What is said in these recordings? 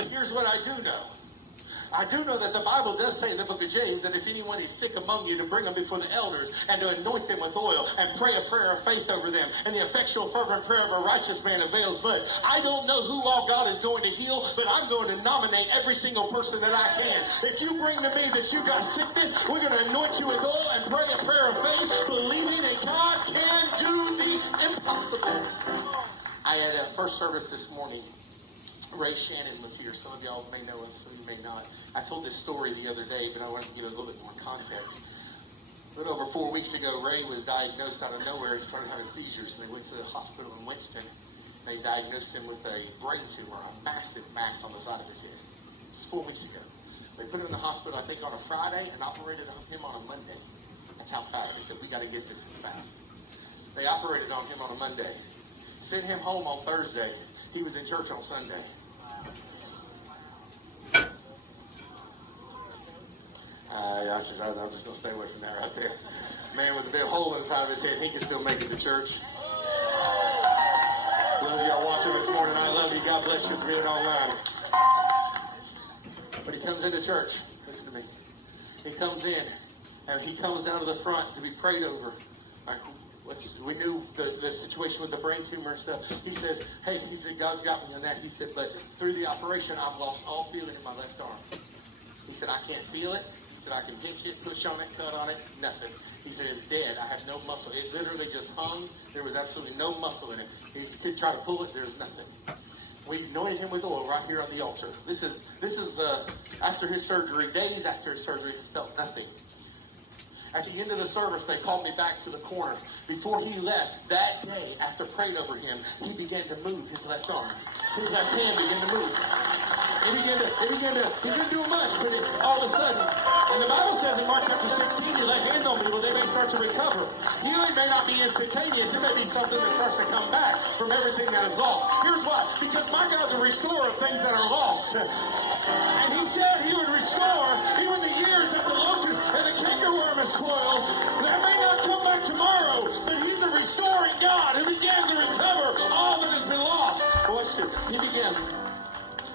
But here's what I do know. I do know that the Bible does say in the book of James that if anyone is sick among you, to bring them before the elders and to anoint them with oil and pray a prayer of faith over them. And the effectual fervent prayer of a righteous man avails much. I don't know who all God is going to heal, but I'm going to nominate every single person that I can. If you bring to me that you got sickness, we're going to anoint you with oil and pray a prayer of faith, believing that God can do the impossible. I had a first service this morning. Ray Shannon was here. Some of y'all may know him, some of you may not. I told this story the other day, but I wanted to give a little bit more context. A little over 4 weeks ago, Ray was diagnosed out of nowhere. He started having seizures, and they went to the hospital in Winston. They diagnosed him with a brain tumor, a massive mass on the side of his head. Just 4 weeks ago. They put him in the hospital, I think, on a Friday and operated on him on a Monday. That's how fast. They said, we got to get this as fast. They operated on him on a Monday. Sent him home on Thursday. He was in church on Sunday. I'm just going to stay away from that right there. Man with a big hole in the side of his head, he can still make it to church. Those of y'all watching this morning, I love you. God bless you for being online. But he comes into church. Listen to me. He comes in, and he comes down to the front to be prayed over. We knew the situation with the brain tumor and stuff. He says, hey, he said, God's got me on that. He said, but through the operation, I've lost all feeling in my left arm. He said, I can't feel it. He said, I can hit you, push on it, cut on it, nothing. He said, it's dead. I have no muscle. It literally just hung. There was absolutely no muscle in it. He could try to pull it. There's nothing. We anointed him with oil right here on the altar. This is after his surgery, days after his surgery, he's felt nothing. At the end of the service, they called me back to the corner. Before he left, that day, after praying over him, he began to move his left arm. His left hand began to move. He didn't do much, but all of a sudden, and the Bible says in Mark chapter 16, you lay hands on people, they may start to recover. Healing may not be instantaneous. It may be something that starts to come back from everything that is lost. Here's why. Because my God's a restorer of things that are lost. And he said he would restore even the years that the locust and the cankerworm has spoiled. That may not come back tomorrow, but he's a restoring God who begins to recover all that has been lost. Watch it. He began.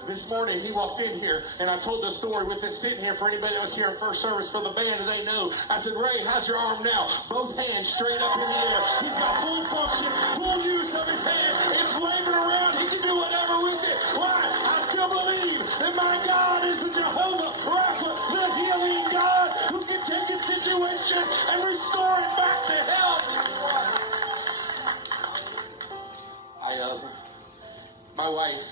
This morning, he walked in here, and I told the story with him sitting here for anybody that was here in first service for the band, and they know. I said, Ray, how's your arm now? Both hands straight up in the air. He's got full function, full use of his hand. It's waving around. He can do whatever with it. Why? I still believe that my God is the Jehovah Rapha, the healing God who can take a situation and restore it back to health. My wife,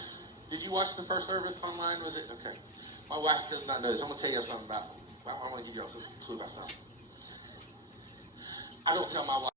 did you watch the first service online? Was it? Okay. My wife does not know this. I'm going to tell you something about, I want to give you a clue about something. I don't tell my wife.